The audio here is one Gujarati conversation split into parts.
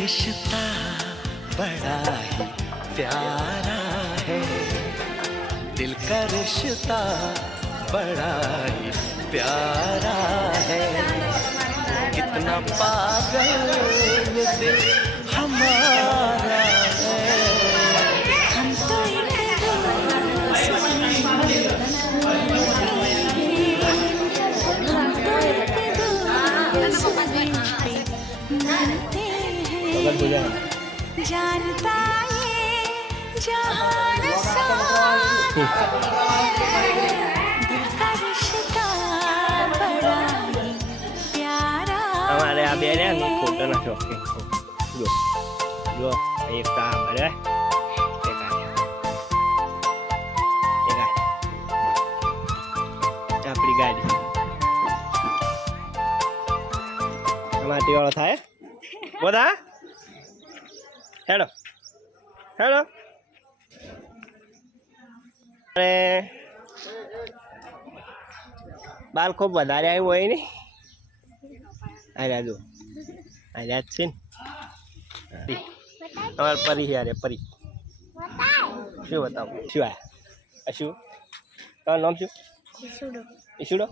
रिश्ता बड़ा ही प्यारा है, दिल का रिश्ता बड़ा ही प्यारा है, कितना पागल ये दिल हमारा है। हम तो एक दूसरे जानता ये जहान सारा, दिल का रिश्ता बड़ा ही प्यारा। हमारे आ बेरे नो फोटो ना शौकीन जो जो एक काम है આપણી ગાડી માટી વાળો થાય બોધા હેડો હેડો અરે બાલ ખૂબ વધારે આવ્યું હોય ને આર્યા જો આર્યા જ છે ને તમારે પરી યારે પરી શું બતાવું શું આ શું તમારું નામ શું ઈશુડો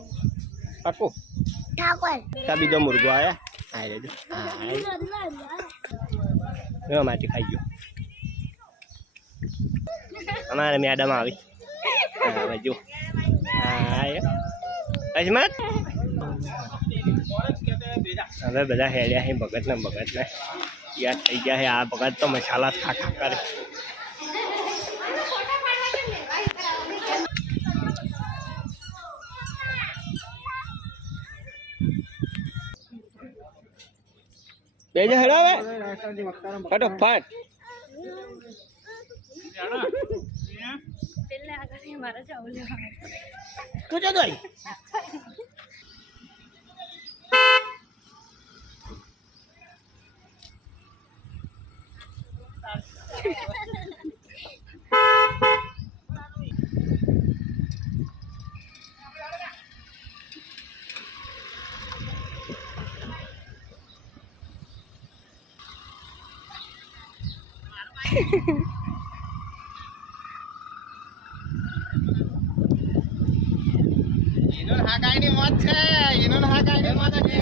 પાકું તા બીજો મુર્ગો આવ્યા આ રેજો હા માટી ખાઈ ગયો અમારે મેડમ આવી હા જો હા અજમત હવે બધા હેડ્યા છે ભગતને યાદ થઈ ગયા છે આ ભગત તો મસાલા ખા ખા કરે બેજો હેડો હવે ફટાફટ પેલે આગળ મારા ચાવલ તું જો દોઈ એનો હાકાઈની મોત છે એનો હાકાઈની મોત છે